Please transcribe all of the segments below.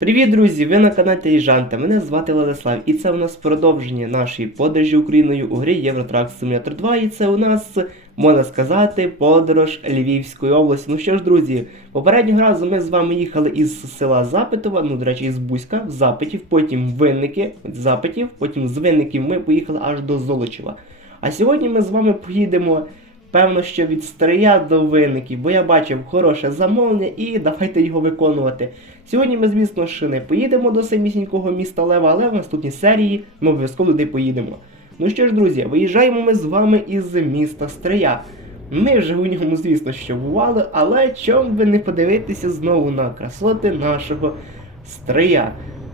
Привіт, друзі! Ви на каналі Теліжанта. Мене звати Владислав, і це у нас продовження нашої подорожі Україною у грі Євротрак Simulator 2. І це у нас, можна сказати, подорож Львівської області. Ну що ж, друзі, попереднього разу ми з вами їхали із села Запитова, ну, до речі, із Бузька, в Запитів, потім Винники, Запитів, потім з Винників ми поїхали аж до Золочева. А сьогодні ми з вами поїдемо. Певно, що від Стрия до виників, бо я бачив хороше замовлення і давайте його виконувати. Сьогодні ми, звісно ж, не поїдемо до самісінького міста Лева, але в наступній серії ми обов'язково туди поїдемо. Ну що ж, друзі, виїжджаємо ми з вами із міста Стрия. Ми вже у ньому, звісно, що бували, але чом би не подивитися знову на красоти нашого Стрия.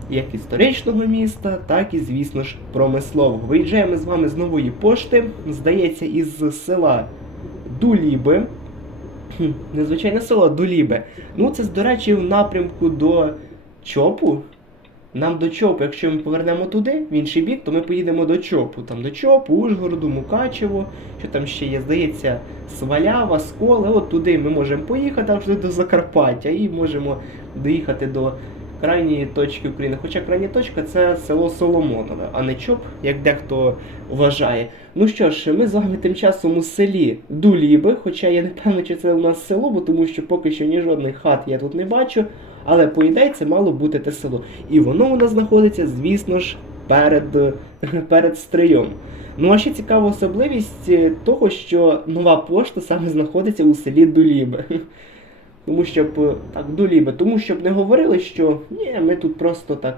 Як історичного міста, так і, звісно ж, промислового. Виїжджаємо з вами з нової пошти, здається, із села Дуліби. Хм, Незвичайне село Дулібе. Ну, це, до речі, в напрямку до Чопу. Нам до Чопу, якщо ми повернемо туди, в інший бік, то ми поїдемо до Чопу. Там до Чопу, Ужгороду, Мукачево, що там ще є, здається, Свалява, Сколи. От туди ми можемо поїхати, вже до Закарпаття, і можемо доїхати до крайньої точки України. Хоча крайня точка це село Соломонове, а не Чоп, як дехто вважає. Ну що ж, ми з вами тим часом у селі Дуліби, хоча я не певний, чи це у нас село, бо тому що поки що ні жодних хат я тут не бачу. Але по ідеї це мало бути те село. І воно у нас знаходиться, звісно ж, перед, перед стрийом. Ну а ще цікава особливість е, того, що нова пошта саме знаходиться у селі Дуліби. Тому щоб е, так, Дуліби, тому щоб не говорили, що ні, ми тут просто так.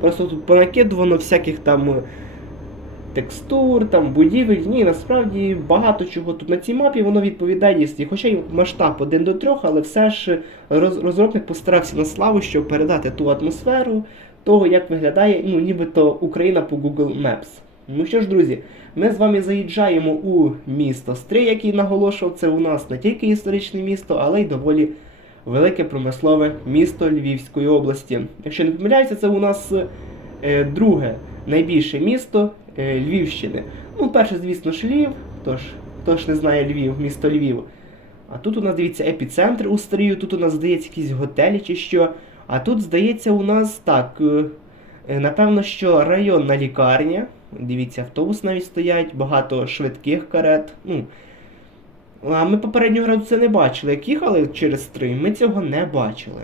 Просто тут понакидувано всяких там е, текстур, там будівель. Ні, насправді багато чого тут на цій мапі воно відповідає дійсні. Хоча й масштаб 1 до 3, але все ж роз, розробник постарався на славу, щоб передати ту атмосферу того, як виглядає ну, нібито Україна по Google Maps. Ну що ж, друзі, ми з вами заїжджаємо у місто Стрий, який наголошував, це у нас не тільки історичне місто, але й доволі велике промислове місто Львівської області. Якщо не помиляюся, це у нас е, друге найбільше місто е, Львівщини. Ну, перше, звісно ж, Львів, тож хто ж не знає Львів, місто Львів. А тут у нас, дивіться, епіцентр у Стрию, тут у нас, здається, якісь готелі чи що. А тут, здається, у нас так. е, Напевно, що районна лікарня. Дивіться, автобус навіть стоять, багато швидких карет. Ну, а ми попереднього разу це не бачили. Як їхали через Стрий, ми цього не бачили.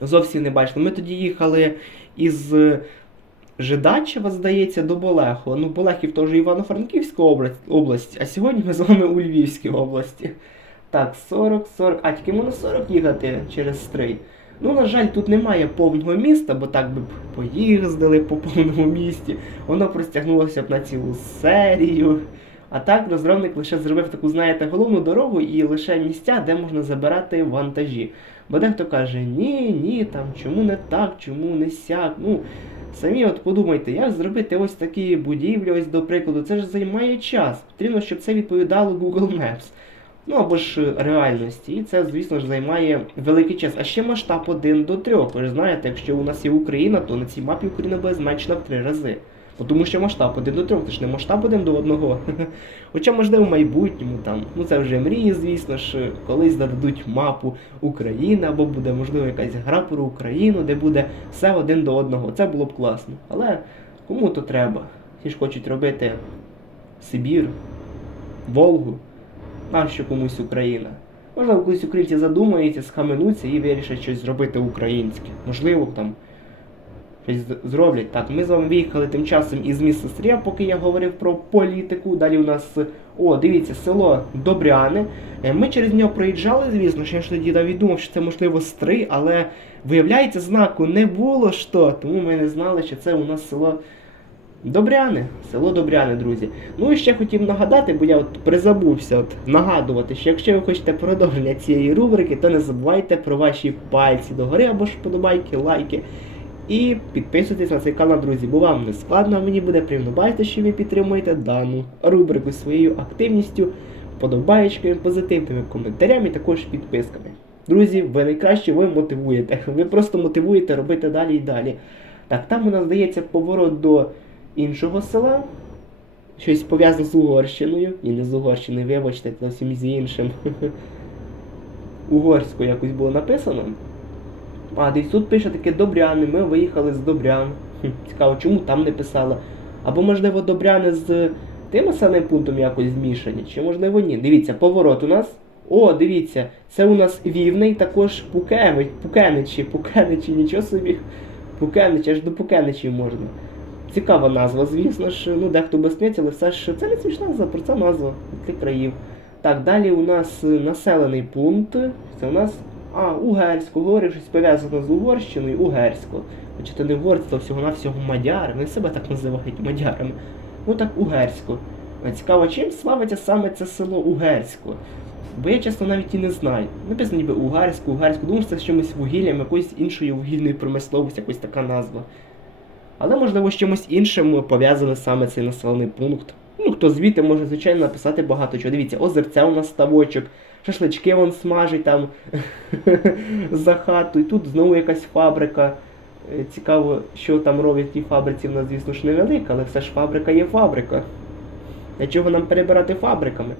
Зовсім не бачили. Ми тоді їхали із е, Жидачева, здається, до Болехова. Ну, Болехів теж Івано-Франківська область, а сьогодні ми з вами у Львівській області. Так, 40, 40. А тільки можна 40 їхати через Стрий. Ну, на жаль, тут немає повного міста, бо так би поїздили по повному місті. Воно простягнулося б на цілу серію. А так розробник лише зробив таку, знаєте, головну дорогу і лише місця, де можна забирати вантажі. Бо дехто каже, ні, ні, там чому не так, чому не сяк. Ну, самі от подумайте, як зробити ось такі будівлі, ось до прикладу, це ж займає час. Потрібно, щоб це відповідало Google Maps. Ну або ж реальності. І це, звісно ж, займає великий час. А ще масштаб 1 до 3. Ви ж знаєте, якщо у нас є Україна, то на цій мапі Україна буде зменшена в 3 рази. Тому що масштаб 1 до 3, це ж не масштаб 1 до 1. Хоча, можливо, в майбутньому там, ну це вже мрії, звісно ж, колись дадуть мапу України, або буде, можливо, якась гра про Україну, де буде все один до одного. Це було б класно. Але кому то треба? Всі ж хочуть робити Сибір, Волгу. Нащо комусь Україна? Можливо, колись українці задумаються, схаменуться і вирішать щось зробити українське. Можливо, там зроблять. Так, ми з вами виїхали тим часом із міста Стрія, поки я говорив про політику. Далі у нас, о, дивіться, село Добряни. Е, Ми через нього проїжджали, звісно, що я ж тоді навіть думав, що це можливо Стрий, але виявляється, знаку не було що, тому ми не знали, що це у нас село Добряне, село Добряне, друзі. Ну і ще хотів нагадати, бо я от призабувся от нагадувати, що якщо ви хочете продовження цієї рубрики, то не забувайте про ваші пальці догори або ж вподобайки, лайки. І підписуйтесь на цей канал, друзі, бо вам не складно, а мені буде приємно бачити, що ви підтримуєте дану рубрику своєю активністю, вподобаєчками, позитивними коментарями, також підписками. Друзі, ви найкраще ви мотивуєте. Ви просто мотивуєте робити далі і далі. Так, там у нас здається поворот до іншого села. Щось пов'язане з Угорщиною. Ні, не з Угорщиною, вибачте, зовсім з іншим. Угорською якось було написано. А, десь тут пише таке Добряни, ми виїхали з Добрян. Цікаво, чому там не писала? Або, можливо, Добряни з тим населеним пунктом якось змішані, чи можливо ні. Дивіться, поворот у нас. О, дивіться, це у нас Вівний, також Пукевич, Пукеничі, Пукеничі, нічого собі. Пукеничі, аж до Пукеничів можна. Цікава назва, звісно ж, ну дехто сміття, але все ж це не смішна назва, про це назва для країв. Так, далі у нас населений пункт. Це у нас. А, Угерсько, говорив щось пов'язано з Угорщиною, Угерсько. Хоча не угорці, то всього-навсього мадяри. Вони себе так називають мадярами. Ну так, Угерсько. Цікаво, чим славиться саме це село Угерсько? Бо я чесно навіть і не знаю. Написано ніби Угарсько, Угарсько. Думаю, що це з чимось вугіллям, якоюсь іншою вугільною промисловістю, якось така назва. Але можливо з чимось іншим пов'язаний саме цей населений пункт. Ну, хто звідти може, звичайно, написати багато чого. Дивіться, озерця у нас ставочок, шашлички вон смажить там за хату. І тут знову якась фабрика. Е, Цікаво, що там роблять в тій фабриці, вона, звісно ж, невелика, але все ж фабрика є фабрика. Для чого нам перебирати фабриками?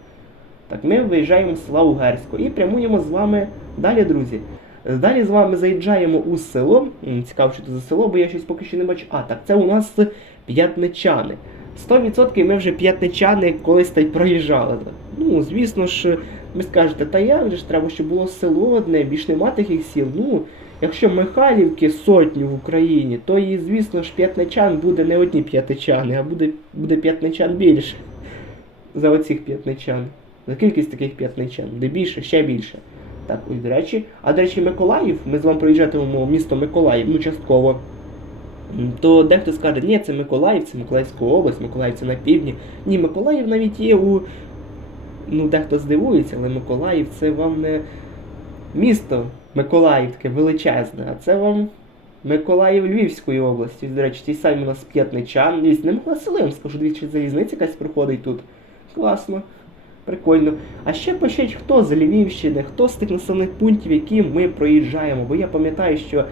Так, ми виїжджаємо з села Угерсько і прямуємо з вами далі, друзі. Далі з вами заїжджаємо у село. Цікаво, що це за село, бо я щось поки що не бачу. А, так, це у нас п'ятничани. 100% ми вже п'ятничани колись та й проїжджали. Ну, звісно ж, ви скажете, та як же ж треба, щоб було село одне, більш нема таких сіл. Ну, якщо Михайлівки сотню в Україні, то і, звісно ж, п'ятничан буде не одні п'ятничани, а буде, буде п'ятничан більше. За оцих п'ятничан. За кількість таких п'ятничан. Де більше, ще більше. Так, ось до речі. А до речі, Миколаїв, ми з вами проїжджатимемо місто Миколаїв, ну частково. То дехто скаже, ні, це Миколаїв, це Миколаївська область, Миколаїв це на півдні. Ні, Миколаїв навіть є у. Ну, дехто здивується, але Миколаїв це вам не місто Миколаїв таке величезне, а це вам Миколаїв Львівської області. До речі, ті самі у нас п'ятничан. Дивіться, не вам скажу, дивіться, залізниця якась проходить тут. Класно. Прикольно. А ще пишіть, хто з Львівщини, хто з тих населених пунктів, які ми проїжджаємо. Бо я пам'ятаю, що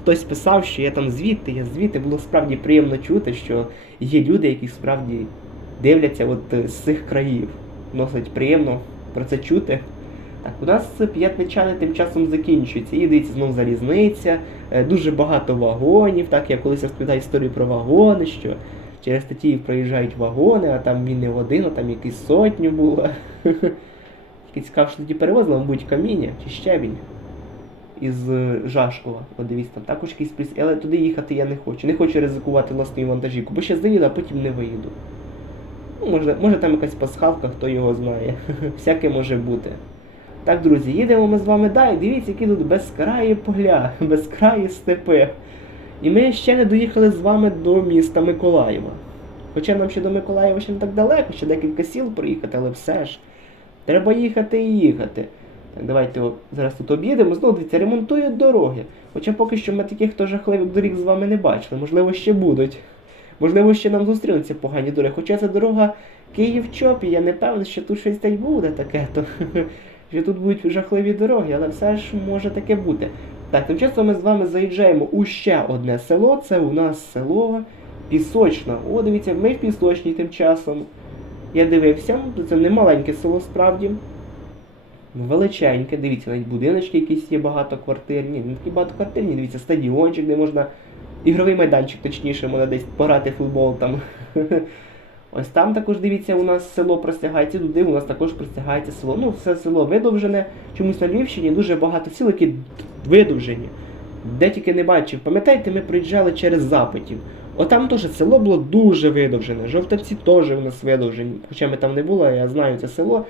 хтось писав, що я там звідти, я звідти було справді приємно чути, що є люди, які справді дивляться от з цих країв. Носить приємно про це чути. Так, у нас п'ятничани тим часом закінчуються. І дивіться, знову залізниця, е, дуже багато вагонів. Так, я колись розповідаю історію про вагони, що через Тетіїв проїжджають вагони, а там він не один, а там якісь сотню було. Тільки цікаво, що тоді перевозили, мабуть, каміння чи щебінь із е, Жашкова. От дивіться, там також якийсь прис... Але туди їхати я не хочу. Не хочу ризикувати власною вантажівку, бо ще заїду, а потім не виїду. Ну, може, може там якась пасхалка, хто його знає. Всяке може бути. Так, друзі, їдемо ми з вами далі. Дивіться, які тут безкраї поля, безкраї степи. І ми ще не доїхали з вами до міста Миколаєва. Хоча нам ще до Миколаєва ще не так далеко, ще декілька сіл проїхати, але все ж. Треба їхати і їхати. Так, давайте о, зараз тут об'їдемо. Знову дивіться, ремонтують дороги. Хоча поки що ми таких то жахливих доріг з вами не бачили. Можливо, ще будуть. Можливо, ще нам зустрінуться погані дороги. Хоча це дорога Київ-Чоп, і я не певний, що тут щось та буде таке, то що тут будуть жахливі дороги, але все ж може таке бути. Так, тим часом ми з вами заїжджаємо у ще одне село. Це у нас село Пісочна. О, дивіться, ми в Пісочній тим часом. Я дивився, це не маленьке село справді. Величеньке, дивіться, навіть будиночки якісь є багатоквартирні. Не такі багатоквартирні, дивіться, стадіончик, де можна. Ігровий майданчик, точніше, можна десь пограти футбол там. Ось там також дивіться, у нас село простягається, туди у нас також простягається село. Ну, все село видовжене. Чомусь на Львівщині дуже багато сіл, які видовжені. Де тільки не бачив. Пам'ятаєте, ми приїжджали через запитів. Отам теж село було дуже видовжене. Жовтавці теж у нас видовжені. Хоча ми там не було, я знаю це село.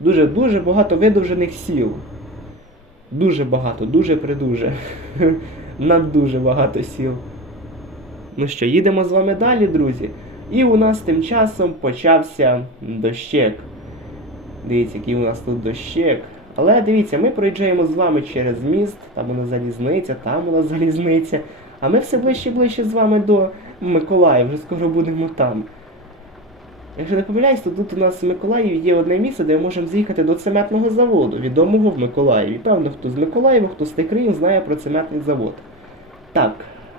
Дуже-дуже багато видовжених сіл. Дуже багато, дуже Над дуже багато сіл. Ну що, їдемо з вами далі, друзі. І у нас тим часом почався дощек. Дивіться, який у нас тут дощек. Але дивіться, ми проїжджаємо з вами через міст, там у нас залізниця, там у нас залізниця. А ми все ближче і ближче з вами до Миколаїв, вже скоро будемо там. Якщо не помиляюсь, то тут у нас в Миколаєві є одне місце, де ми можемо з'їхати до цементного заводу, відомого в Миколаєві. Певно, хто з Миколаєва, хто з тих країн знає про цементний завод. Так,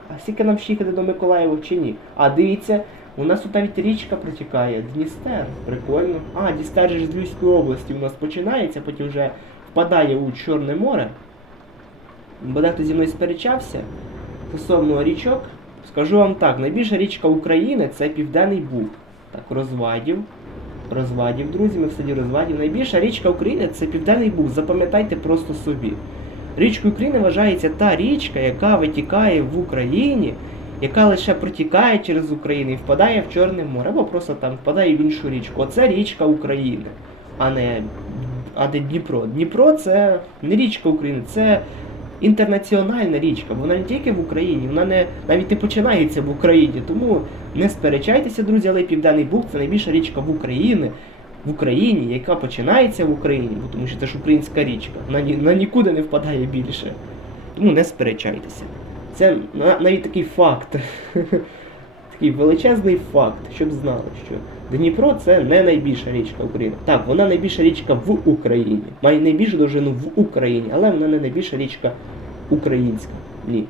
а скільки нам ще їхати до Миколаєва чи ні? А дивіться, у нас тут навіть річка протікає, Дністер. Прикольно. А, Дністер же з Львівської області у нас починається, потім вже впадає у Чорне море. бо дехто зі мною сперечався стосовно річок, скажу вам так, найбільша річка України це Південний Буг. Так, розвадів. Розвадів, друзі, ми в селі розвадів. Найбільша річка України це Південний Буг. Запам'ятайте просто собі. Річкою України вважається та річка, яка витікає в Україні, яка лише протікає через Україну і впадає в Чорне море, або просто там впадає в іншу річку. Оце річка України, а не, а не Дніпро. Дніпро це не річка України, це інтернаціональна річка. Вона не тільки в Україні, вона не навіть не починається в Україні. Тому не сперечайтеся, друзі, але Південний Буг це найбільша річка в Україні. В Україні, яка починається в Україні, тому що це ж українська річка, вона, ні- вона нікуди не впадає більше. Тому не сперечайтеся. Це на- навіть такий факт. Такий величезний факт, щоб знали, що Дніпро це не найбільша річка України. Так, вона найбільша річка в Україні. Має найбільшу довжину в Україні, але вона не найбільша річка українська. Ні.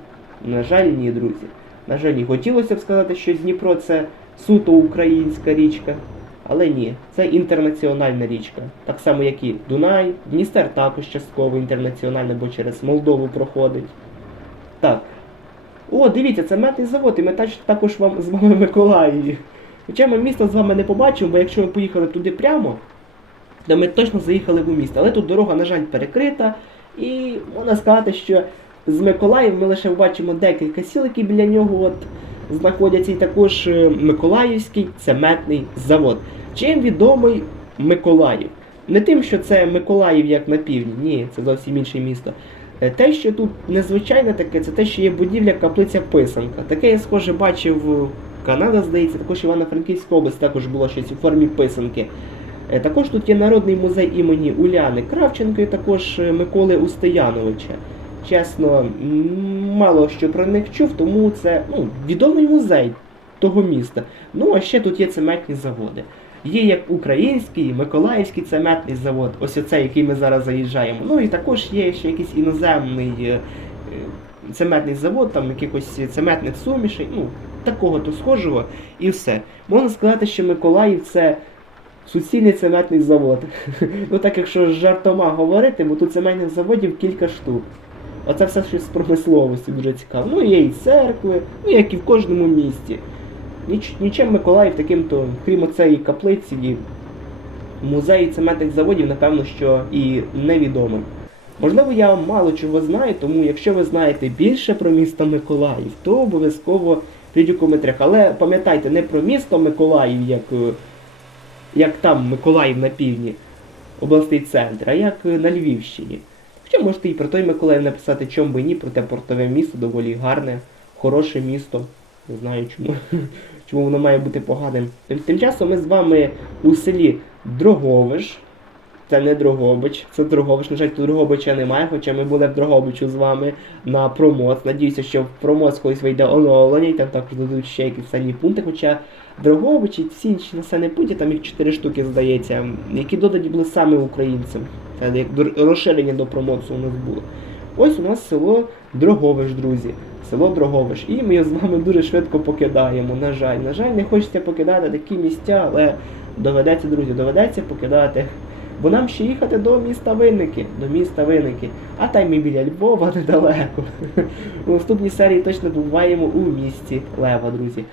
На жаль, ні, друзі. На жаль, ні. Хотілося б сказати, що Дніпро це суто українська річка. Але ні, це інтернаціональна річка. Так само, як і Дунай, Дністер також частково інтернаціональна, бо через Молдову проходить. Так. О, дивіться, це метний завод, і ми також вам з вами в. Хоча ми місто з вами не побачимо, бо якщо ми поїхали туди прямо, то ми точно заїхали в місто. Але тут дорога, на жаль, перекрита. І можна сказати, що з Миколаїв ми лише бачимо декілька сіл, які біля нього от знаходяться, і також е, Миколаївський цементний завод. Чим відомий Миколаїв? Не тим, що це Миколаїв як на півдні, ні, це зовсім інше місто. Е, Те, що тут незвичайне таке, це те, що є будівля каплиця Писанка. Таке я схоже бачив Канада, здається, також Івано-Франківська область також було щось у формі писанки. Е, Також тут є народний музей імені Уляни Кравченко і також е, Миколи Устияновича. Чесно, мало що про них чув, тому це ну, відомий музей того міста. Ну, а ще тут є цементні заводи. Є як український, Миколаївський цементний завод, ось оцей, який ми зараз заїжджаємо. Ну і також є ще якийсь іноземний е, е, цементний завод, там якихось цементних сумішей, ну, такого то схожого, і все. Можна сказати, що Миколаїв це суцільний цементний завод. ну так якщо жартома говорити, бо тут цементних заводів кілька штук. Оце все щось з промисловості дуже цікаво. Ну є і церкви, ну як і в кожному місті. Ніч, нічим Миколаїв таким то, крім оцеї каплиці і музею цементних заводів, напевно, що і невідомий. Можливо, я мало чого знаю, тому якщо ви знаєте більше про місто Миколаїв, то обов'язково коментарях. Але пам'ятайте, не про місто Миколаїв, як, е, як там Миколаїв на півдні, обласний центр, а як е, на Львівщині. Хоча можете і про той Миколаїв написати, чом би ні, проте портове місто доволі гарне, хороше місто. Не знаю чому, чому воно має бути поганим. Тим, тим часом ми з вами у селі Дроговиш. Це не Дрогобич, це Дрогобич. На жаль, тут Дрогобича немає, хоча ми були в Дрогобичу з вами на промоц. Надіюся, що в промоц колись вийде оновлення, і там також дадуть ще якісь населені пункти. Хоча Дрогобич і всі інші населені пункти, там їх 4 штуки, здається, які додані були саме українцям. Це як розширення до промоцу у нас було. Ось у нас село Дроговиш, друзі. Село Дроговиш. І ми з вами дуже швидко покидаємо. На жаль, на жаль, не хочеться покидати такі місця, але доведеться, друзі, доведеться покидати. Бо нам ще їхати до міста Винники, до міста Винники. А там ми біля Львова недалеко. У наступній серії точно буваємо у місті Лева, друзі.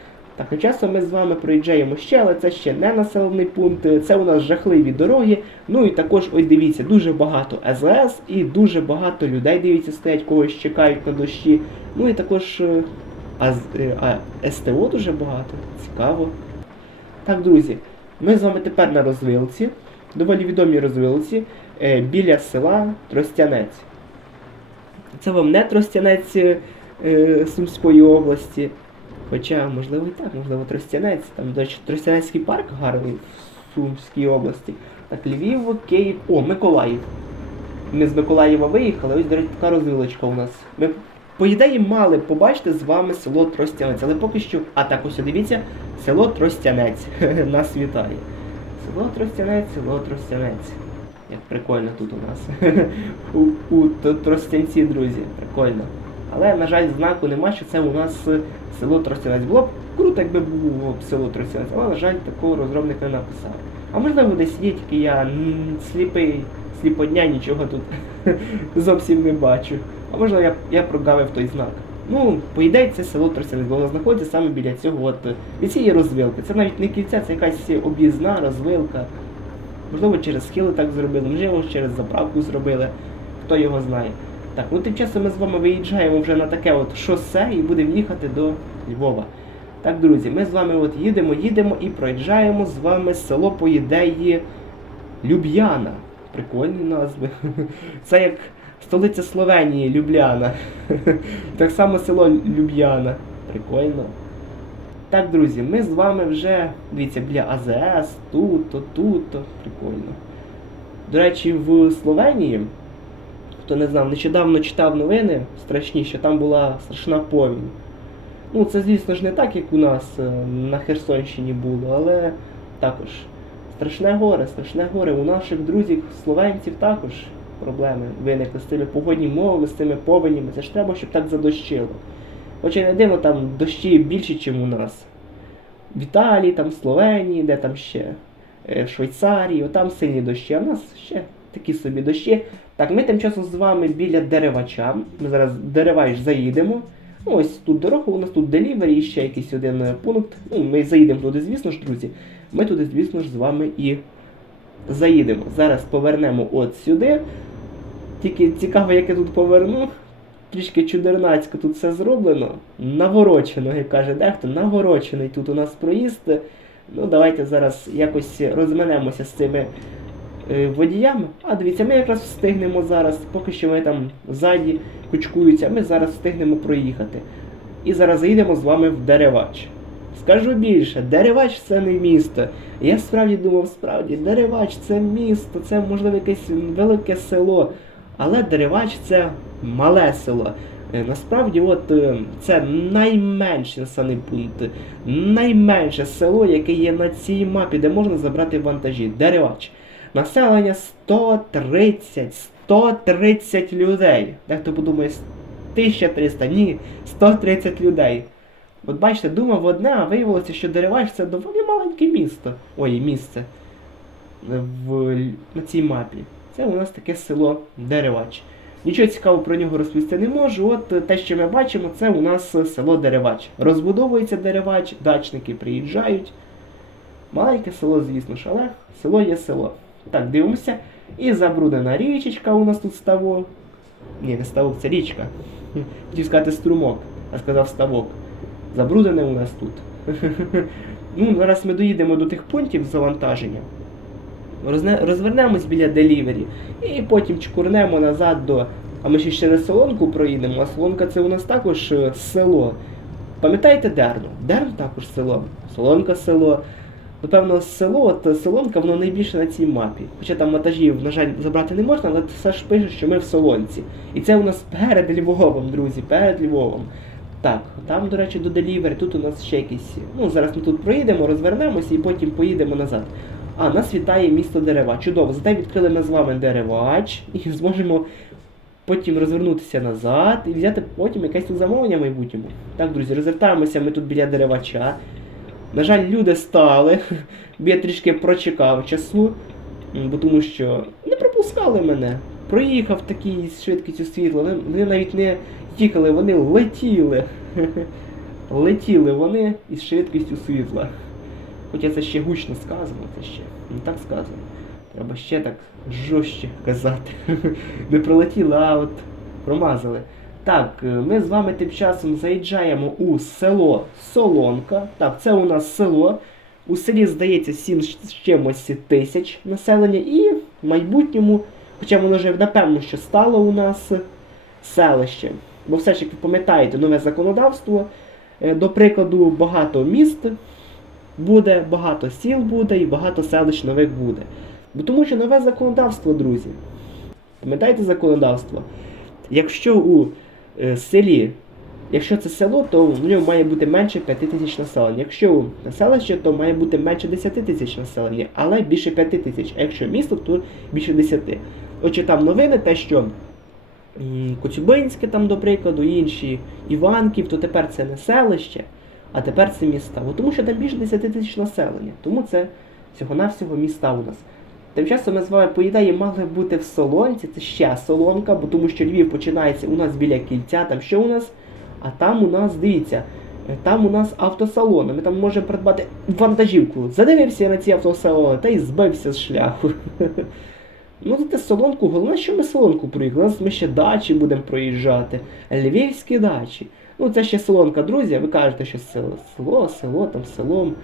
Так, ну часом ми з вами проїжджаємо ще, але це ще не населений пункт. Це у нас жахливі дороги. Ну і також, ось дивіться, дуже багато СЛС і дуже багато людей, дивіться, стоять, когось чекають на дощі. Ну і також е, а, е, а СТО дуже багато. Цікаво. Так, друзі, ми з вами тепер на розвилці, доволі відомій розвилці, е, біля села Тростянець. Це вам не Тростянець Сумської області. Хоча, можливо, і так, можливо, Тростянець. Там, до речі, Тростянецький парк гарний в Сумській області. Так, Львів, Київ. О, Миколаїв. Ми з Миколаєва виїхали, ось, до речі, така розвилочка у нас. Ми, по ідеї, мали побачити з вами село Тростянець, але поки що. А так, ось дивіться, село Тростянець. Нас вітає. Село Тростянець, село Тростянець. Як прикольно тут у нас. у, у Тростянці, друзі, прикольно. Але, на жаль, знаку нема, що це у нас е, село Тростянець. Було б круто, якби було б село Тростянець, але, на жаль, такого розробник не написав. А можливо, десь є, тільки я сліпий, сліподня, нічого тут зовсім не бачу. А можливо, я, я прогавив той знак. Ну, по ідеї, це село Тростянець, бо воно знаходиться саме біля цього от, е, від цієї розвилки. Це навіть не кільця, це якась об'їзна розвилка. Можливо, через схили так зробили, можливо, через заправку зробили. Хто його знає. Так, ну тим часом ми з вами виїжджаємо вже на таке от шосе і будемо їхати до Львова. Так, друзі, ми з вами от їдемо, їдемо і проїжджаємо з вами село по ідеї Люб'яна. Прикольні назви. Це як столиця Словенії, Любляна. Так само село Люб'яна. Прикольно. Так, друзі, ми з вами вже, дивіться, біля АЗС, тут, то, тут, то. Прикольно. До речі, в Словенії, хто не знав, нещодавно читав новини страшні, що там була страшна повінь. Ну, це, звісно ж, не так, як у нас е, на Херсонщині було, але також страшне горе, страшне горе. У наших друзів словенців також проблеми виникли з тими погодні мови, з цими повенями. Це ж треба, щоб так задощило. Хоча не дивно, там дощі більші, ніж у нас. В Італії, там, в Словенії, де там ще, е, в Швейцарії, там сильні дощі, а в нас ще такі собі дощі. Так, ми тим часом з вами біля деревача. Ми зараз деревач заїдемо. Ну, Ось тут дорога, у нас тут делівері і ще якийсь один е, пункт. Ну, ми заїдемо туди, звісно ж, друзі. Ми туди, звісно ж, з вами і заїдемо. Зараз повернемо от сюди. Тільки цікаво, як я тут поверну. Трішки чудернацько тут все зроблено. Наворочено, як каже дехто, наворочений тут у нас проїзд. Ну, давайте зараз якось розминемося з цими водіями. А дивіться, ми якраз встигнемо зараз, поки що вони там ззаді кучкуються, ми зараз встигнемо проїхати. І зараз заїдемо з вами в Деревач. Скажу більше, Деревач це не місто. Я справді думав, справді, Деревач це місто, це можливо якесь велике село. Але Деревач це мале село. Е, Насправді, от е, це найменший населений пункт, найменше село, яке є на цій мапі, де можна забрати вантажі. Деревач. Населення 130, 130 людей. Дехто подумає, 1300, ні, 130 людей. От бачите, думав одне, а виявилося, що Деревач це доволі маленьке місто. Ой, місце в, на цій мапі. Це у нас таке село Деревач. Нічого цікавого про нього розповісти не можу. От те, що ми бачимо, це у нас село Деревач. Розбудовується Деревач, дачники приїжджають. Маленьке село, звісно ж, але село є село. Так, дивимося. І забруднена річечка у нас тут ставок. Ні, не ставок, це річка. Хотів сказати струмок, а сказав ставок. Забруднене у нас тут. ну, зараз ми доїдемо до тих пунктів завантаження. Розвернемось біля делівері і потім чкурнемо назад до. А ми ще не солонку проїдемо, а солонка це у нас також е, село. Пам'ятаєте Дерну? Дерн також село. Солонка село. Напевно, село, от солонка, воно найбільше на цій мапі. Хоча там вантажів, на жаль, забрати не можна, але все ж пише, що ми в солонці. І це у нас перед Львовом, друзі, перед Львовом. Так, там, до речі, до делівері, тут у нас ще якісь. Ну, зараз ми тут проїдемо, розвернемося і потім поїдемо назад. А, нас вітає місто Деревач. Чудово, зате відкрили ми з вами Деревач і зможемо потім розвернутися назад і взяти потім якесь тут замовлення в майбутньому. Так, друзі, розвертаємося ми тут біля Деревача. На жаль, люди стали, я трішки прочекав часу, бо тому що не пропускали мене. Проїхав такий з швидкістю світла. Вони навіть не їхали, вони летіли. Летіли вони із швидкістю світла. Хоча це ще гучно сказано, це ще не так сказано. Треба ще так жорстче казати. Не пролетіли, а от промазали. Так, е, ми з вами тим часом заїжджаємо у село Солонка. Так, це у нас село. У селі, здається, 7 з чимось тисяч населення, і в майбутньому, хоча воно вже напевно, що стало у нас селище. Бо все ж як ви пам'ятаєте, нове законодавство. Е, До прикладу, багато міст буде, багато сіл буде і багато селищ нових буде. Бо тому що нове законодавство, друзі. Пам'ятаєте законодавство? Якщо у селі, якщо це село, то в ньому має бути менше 5 тисяч населення. Якщо селище, то має бути менше 10 тисяч населення, але більше 5 тисяч. А якщо місто, то більше 10. Отже, там новини, те, що Коцюбинське, там, до прикладу, інші Іванків, то тепер це не селище, а тепер це міста. Тому що там більше 10 тисяч населення. Тому це всього-навсього міста у нас. Тим часом ми з вами, по ідеї, мали бути в Солонці, це ще Солонка, бо тому що Львів починається у нас біля кільця, там що у нас? А там у нас, дивіться, е, там у нас автосалони. Ми там можемо придбати вантажівку. Задивився на ці автосалони та й збився з шляху. Ну, зате солонку, головне, що ми солонку проїхали. У нас ми ще дачі будемо проїжджати. Львівські дачі. Ну, це ще солонка, друзі, ви кажете, що село, село, село, там селом.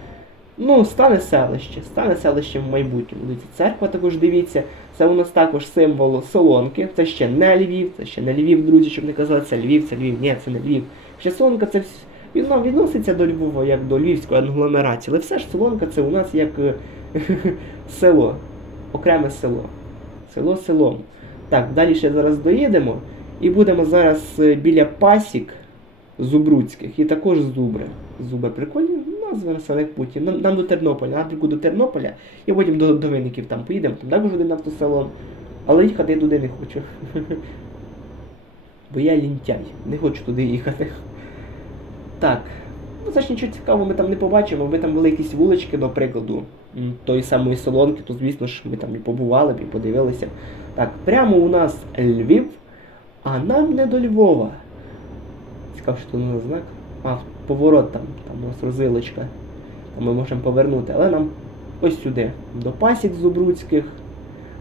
Ну, стане селище, стане селищем в майбутньому. Дивіться, церква також дивіться. Це у нас також символ солонки. Це ще не Львів, це ще не Львів, друзі, щоб не казали, це Львів, це Львів. Ні, це не Львів. Ще солонка це вс- відноситься до Львова як до львівської агломерації. Але все ж солонка це у нас як село, окреме село. Село селом. Так, далі ще зараз доїдемо. І будемо зараз е, біля пасік Зубруцьких і також Зубри. Зуби прикольні, назви населених путів. Нам, нам до Тернополя, напрямку до Тернополя, і потім до, до Винників там поїдемо, там також один автосалон. Але їхати я туди не хочу. Бо я лінтяй, не хочу туди їхати. Так. Ну, це ж нічого цікавого ми там не побачимо, ми там були якісь вулички, до прикладу, тої самої солонки, то звісно ж ми там і побували б, і подивилися. Так, прямо у нас Львів, а нам не до Львова. Цікаво, що тут у нас знак. А, поворот там, там у нас розвилочка. Там ми можемо повернути. Але нам ось сюди. До пасік зубруцьких,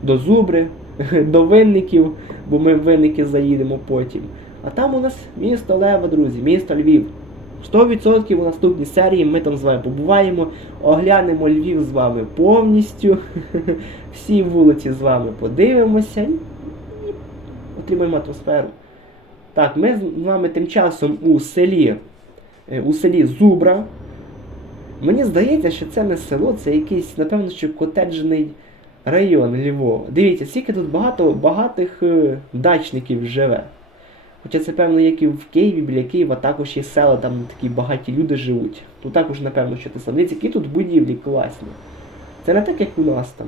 до зубри, до винників, бо ми в винники заїдемо потім. А там у нас місто Лева, друзі, місто Львів. 100% у наступній серії ми там з вами побуваємо, оглянемо Львів з вами повністю. Всі вулиці з вами подивимося і отримаємо атмосферу. Так, ми з вами тим часом у селі, е, у селі Зубра. Мені здається, що це не село, це якийсь, напевно, що котеджний район Львова. Дивіться, скільки тут багато багатих е, дачників живе. Хоча це, певно, як і в Києві, біля Києва також є села, там такі багаті люди живуть. Тут також, напевно, що те саме. Дивіться, які тут будівлі класні. Це не так, як у нас там.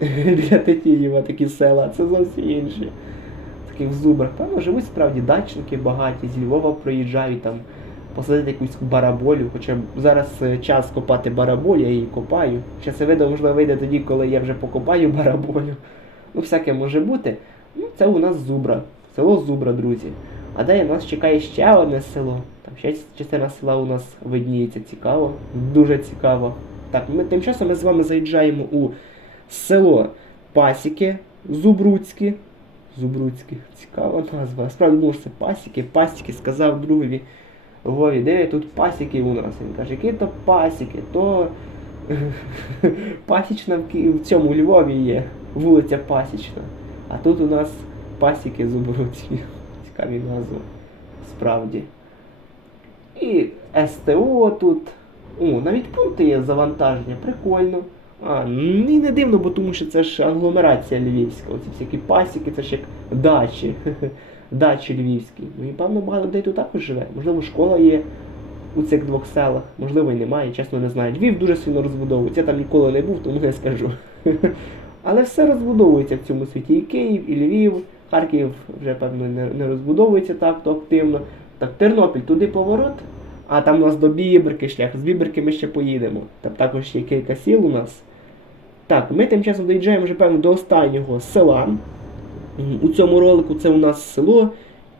Біля Тетіїва такі села, це зовсім інші. Таких зубрах. Певно, живуть справді дачники багаті, з Львова приїжджають там посадити якусь бараболю. Хоча зараз е, час копати бараболю, я її копаю. Ще це відео, можливо, вийде тоді, коли я вже покопаю бараболю. Ну, всяке може бути. Ну, це у нас зубра. Село Зубра, друзі. А далі нас чекає ще одне село. Там ще частина села у нас видніється цікаво. Дуже цікаво. Так, ми тим часом ми з вами заїжджаємо у село Пасіки Зубруцькі. Зубруцькі. Цікава назва. Справді думав, що це пасіки. Пасіки сказав другові. Вові, де тут пасіки у нас? Він каже, які то пасіки, то пасічна в, Ки- в цьому Львові є. Вулиця Пасічна. А тут у нас пасіки зубруцькі. Цікаві назви. Справді. І СТО тут. О, навіть пункти є завантаження, прикольно. А, ну і не дивно, бо тому що це ж агломерація львівська. Оці всякі пасіки, це ж як дачі. Дачі львівські. Ну і певно багато людей тут також живе. Можливо, школа є у цих двох селах, можливо, і немає, чесно не знаю. Львів дуже сильно розбудовується. Я там ніколи не був, тому не скажу. Але все розбудовується в цьому світі. І Київ, і Львів, Харків вже, певно, не, розбудовується так то активно. Так, Тернопіль, туди поворот. А там у нас до Біберки шлях. З Біберки ми ще поїдемо. Там також є кілька сіл у нас. Так, ми тим часом доїжджаємо вже, певно, до останнього села. У цьому ролику це у нас село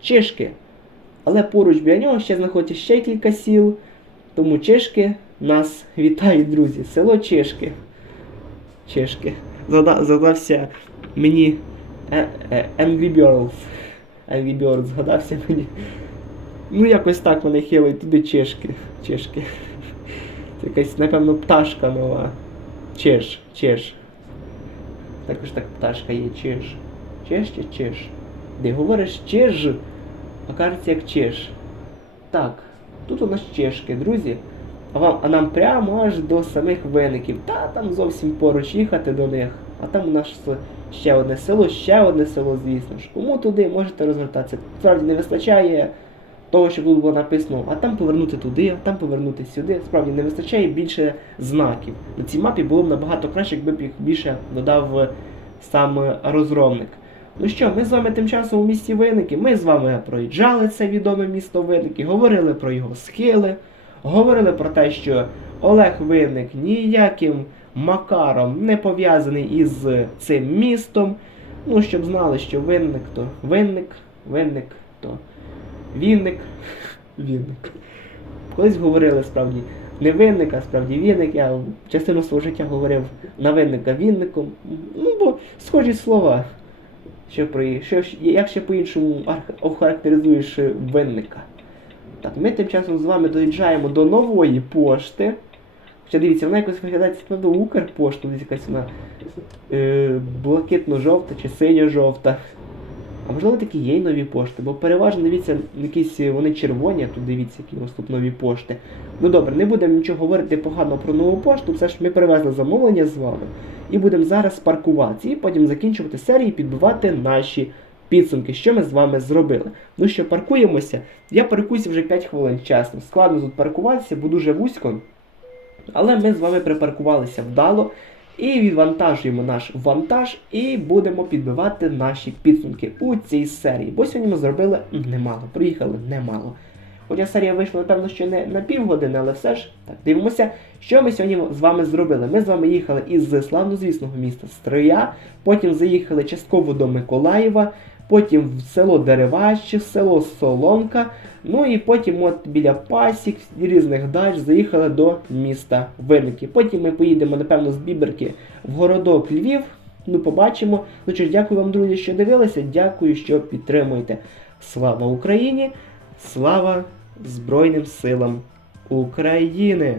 Чишки. Але поруч біля нього ще знаходиться ще кілька сіл. Тому Чишки нас вітають, друзі. Село. Чешки. Згада- Згадався мені Angry Birds. Angry Birds згадався мені. Ну, якось так мене хилить туди чешки. Чешки. Це якась, напевно, пташка нова. Чеш, чеш. Також так пташка є чеш. Чеш чи чеш? Де говориш чеш, а кажеться як чеш. Так, тут у нас чешки, друзі. А, вам, а нам прямо аж до самих виників. Та там зовсім поруч їхати до них. А там у нас ще одне село, ще одне село, звісно ж. Кому туди можете розвертатися. Справді не вистачає того, щоб тут було написано, а там повернути туди, а там повернути сюди. Справді не вистачає більше знаків. На цій мапі було б набагато краще, якби б їх більше додав е, сам е, розробник. Ну що, ми з вами тим часом у місті Винники. Ми з вами проїжджали це відоме місто Винники, говорили про його схили, говорили про те, що Олег Винник ніяким макаром не пов'язаний із цим містом. Ну, щоб знали, що винник то винник, винник то вінник, вінник. Колись говорили справді не винник, а справді вінник. Я частину свого життя говорив на винника вінником. Ну, бо схожі слова. Що при, що, як ще по-іншому охарактеризуєш е, винника? Так, ми тим часом з вами доїжджаємо до нової пошти. Хоча дивіться, вона якось виглядає певно Укрпошту, десь якась вона е, блакитно-жовта чи синьо-жовта. А можливо такі є й нові пошти, бо переважно дивіться, якісь е, вони червоні, тут дивіться, які у тут нові пошти. Ну добре, не будемо нічого говорити погано про нову пошту, все ж ми привезли замовлення з вами. І будемо зараз паркуватися, і потім закінчувати серію і підбивати наші підсумки, що ми з вами зробили. Ну що, паркуємося. Я паркуюся вже 5 хвилин, чесно. Складно тут паркуватися, бо дуже вузько. Але ми з вами припаркувалися вдало і відвантажуємо наш вантаж і будемо підбивати наші підсумки у цій серії. Бо сьогодні ми зробили немало, приїхали немало. Хоча серія вийшла, напевно, що не на півгодини, але все ж так дивимося, що ми сьогодні з вами зробили. Ми з вами їхали із славнозвісного міста Стрия, потім заїхали частково до Миколаєва, потім в село Дереваще, село Солонка. Ну і потім от біля пасік різних дач заїхали до міста Винники. Потім ми поїдемо, напевно, з Біберки в городок Львів. Ну, побачимо. Ну що ж, дякую вам, друзі, що дивилися. Дякую, що підтримуєте. Слава Україні! Слава Збройним силам України!